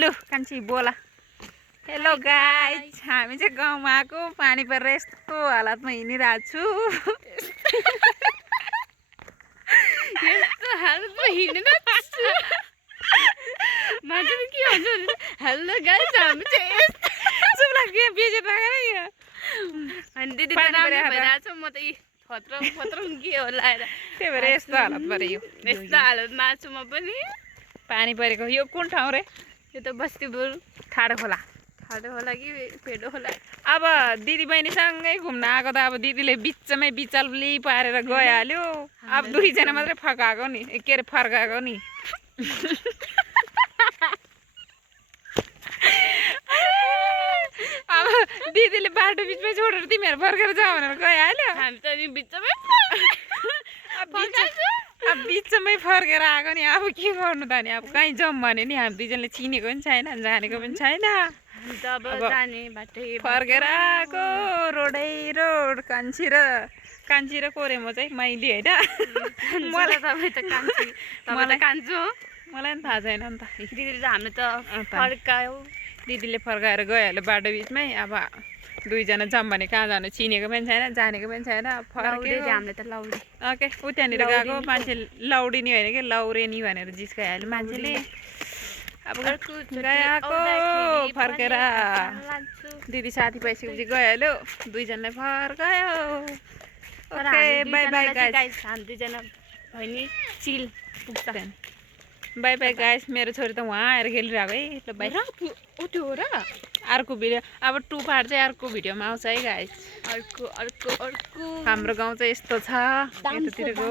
लु कान्छी बोला हेलो गाइज हामी चाहिँ गाउँमा आएको पानी परेर यस्तो हालतमा हिँडिरहेको छु यस्तो हालतमा हिँडेन मान्छेले के भन्छ हेलो गाइज हामी चाहिँ चुप लाग्यो बेजेर राखेर अनि दिदी त राम्रो भइरहेछ म त फत्रम फत्रम के हो लाएर त्यही भएर यस्तो हालत पऱ्यो यस्तो हालतमा छु म पनि पानी परेको यो कुन ठाउँ रे यो त बस्तीपुर ठाडो खोला होला कि पेडो होला अब दिदी बहिनीसँगै घुम्न आएको त अब दिदीले बिचमै बिचल्ली पारेर गइहाल्यो अब दुईजना मात्रै फकाएको नि के अरे फर्काएको नि अब दिदीले बाटो बिचमै छोडेर तिमीहरू फर्केर जाऊ भनेर गइहाल्यो हामी त नि बिचमै अब बिचमै फर्केर आएको नि अब के गर्नु त नि अब कहीँ जाउँ भने नि हामी दुईजनाले चिनेको पनि छैन जानेको पनि छैन अब जाने बाटै फर्केर आएको रोडै रोड कान्छी र कोरेमो चाहिँ मैले होइन मलाई तपाईँ त कान्छी मलाई कान्छु मलाई पनि थाहा छैन नि त दिदीले त हामीले त फर्कायो दिदीले फर्काएर गइहाल्यो बाटो बिचमै अब दुईजना जाउँ भने कहाँ जानु चिनेको पनि छैन जानेको पनि छैन फर्क्यो हामीले त लौडी ओके ऊ त्यहाँनिर गएको मान्छे लौडिनी होइन कि लौरेनी भनेर जिस्काइहाल्यो मान्छेले अब गएको फर्केर दिदी साथी पाइसकेपछि गइहाल्यो दुईजनालाई फर्कायो ओके बाई बाई गाइस हामी दुईजना भइनी चिल पुग्छ बाई बाई गाइस मेरो छोरी त उहाँ आएर खेलिरहेको है ल बाई उठ्यो हो र अर्को भिडियो अब 2 पार्ट चाहिँ अर्को भिडियोमा आउँछ है गाइस अर्को हाम्रो गाउँ चाहिँ यस्तो छ यतातिरको